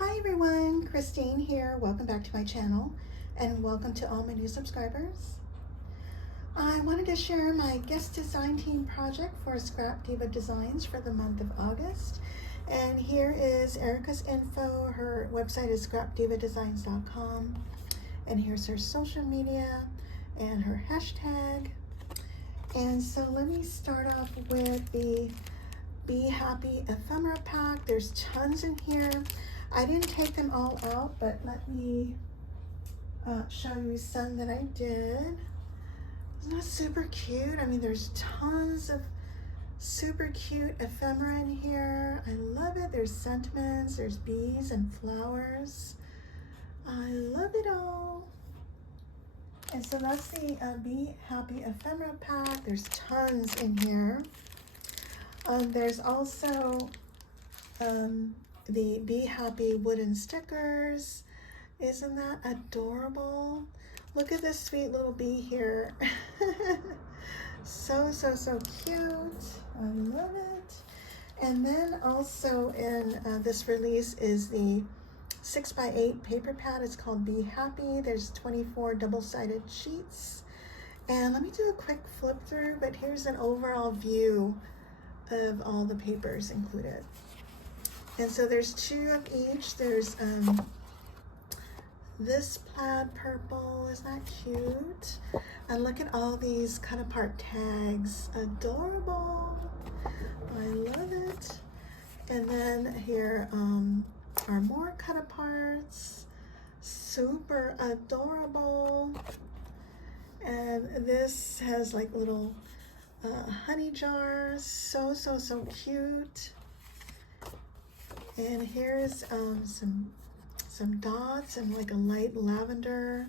Hi everyone, Christine here. Welcome back to my channel and welcome to all my new subscribers. I wanted to share my guest design team project for ScrapDivaDesigns for the month of August. And here is Erica's info. Her website is ScrapDivaDesigns.com. And here's her social media and her hashtag. And so let me start off with the Be Happy ephemera pack. There's tons in here. I didn't take them all out, but let me show you some that I did. Isn't that super cute? I mean, there's tons of super cute ephemera in here. I love it. There's sentiments, there's bees and flowers. I love it all. And so that's the Be Happy ephemera pack. There's tons in here. There's also the Be Happy wooden stickers. Isn't that adorable? Look at this sweet little bee here. So cute. I love it. And then also in this release is the 6x8 paper pad. It's called Be Happy. There's 24 double-sided sheets. And let me do a quick flip through, but here's an overall view of all the papers included. And so there's two of each. There's this plaid purple. Isn't that cute? And look at all these cut apart tags. Adorable. I love it. And then here are more cut aparts. Super adorable. And this has like little honey jars. So cute. And here's some dots and like a light lavender.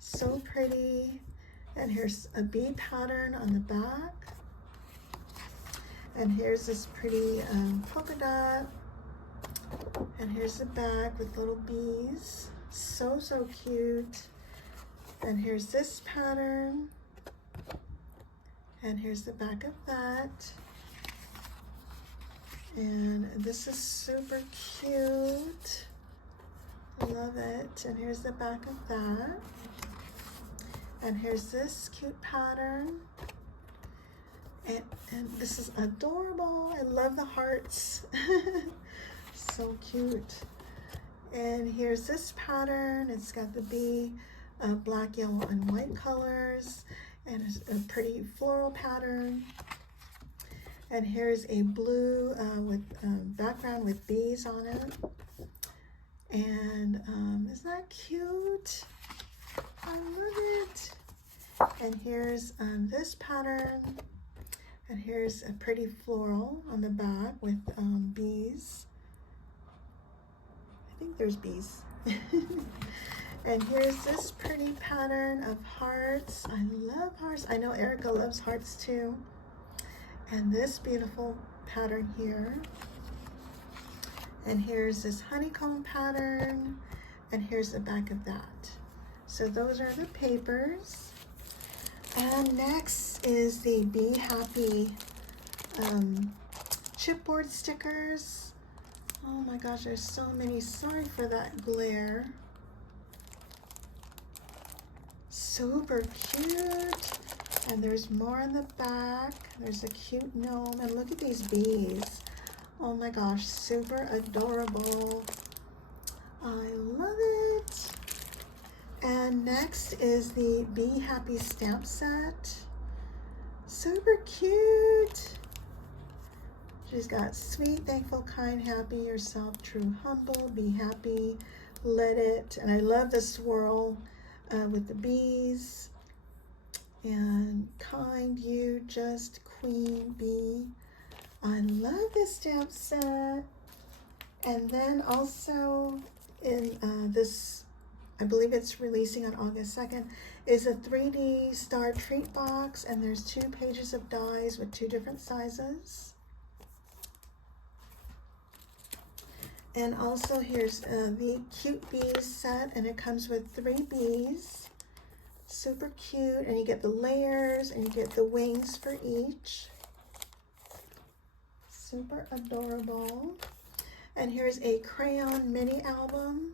So pretty. And here's a bee pattern on the back. And here's this pretty polka dot. And here's the back with little bees. So cute. And here's this pattern. And here's the back of that. And this is super cute. Love it. And here's the back of that. And here's this cute pattern. And this is adorable. I love the hearts. So cute. And here's this pattern. It's got the bee, black, yellow, and white colors. And it's a pretty floral pattern. And here's a blue with background with bees on it. And isn't that cute? I love it. And here's this pattern. And here's a pretty floral on the back with bees. I think there's bees. And here's this pretty pattern of hearts. I love hearts. I know Erica loves hearts too. And this beautiful pattern here. And here's this honeycomb pattern. And here's the back of that. So those are the papers. And next is the Be Happy chipboard stickers. Oh my gosh, there's so many. Sorry for that glare. Super cute. And there's more in the back. There's a cute gnome. And look at these bees. Oh my gosh, super adorable. I love it. And next is the Be Happy stamp set. Super cute. She's got sweet, thankful, kind, happy, yourself, true, humble, be happy, let it. And I love the swirl with the bees. And kind, you, just, queen, bee. I love this stamp set. And then also in this, I believe it's releasing on August 2nd, is a 3D star treat box. And there's 2 pages of dies with 2 different sizes. And also here's the cute bees set, and it comes with 3 bees. Super cute, and you get the layers and you get the wings for each. Super adorable. And here's a crayon mini album.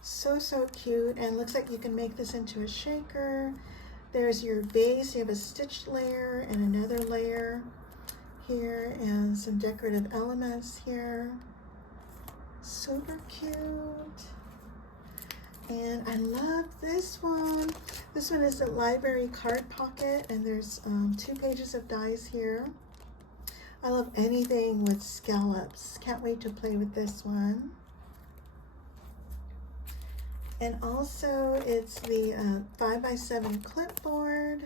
So cute, and looks like you can make this into a shaker. There's your base. You have a stitched layer and another layer here, and some decorative elements here. Super cute. And I love this one. This one is the library card pocket, and there's 2 pages of dies here. I love anything with scallops. Can't wait to play with this one. And also it's the 5x7 clipboard.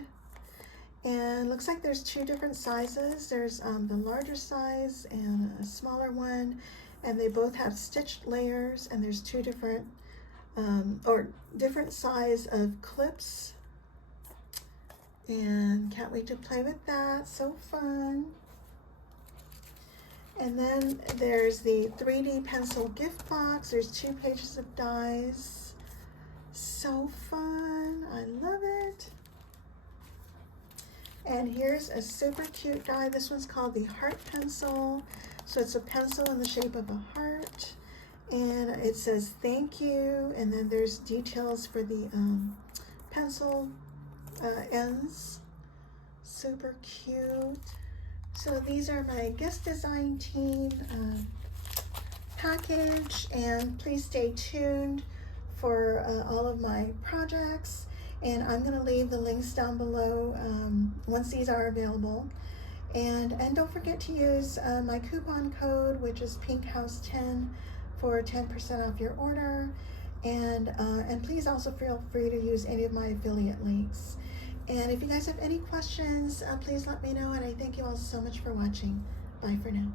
And looks like there's 2 different sizes. There's the larger size and a smaller one. And they both have stitched layers, and there's 2 different different size of clips. And can't wait to play with that. So fun. And then there's the 3D pencil gift box. There's 2 pages of dies. So fun. I love it. And here's a super cute die. This one's called the heart pencil. So it's a pencil in the shape of a heart. And it says thank you. And then there's details for the pencil ends. Super cute. So these are my guest design team package, and please stay tuned for all of my projects, and I'm going to leave the links down below once these are available. And don't forget to use my coupon code, which is pinkhouse10, for 10% off your order, and please also feel free to use any of my affiliate links. And if you guys have any questions, please let me know, and I thank you all so much for watching. Bye for now.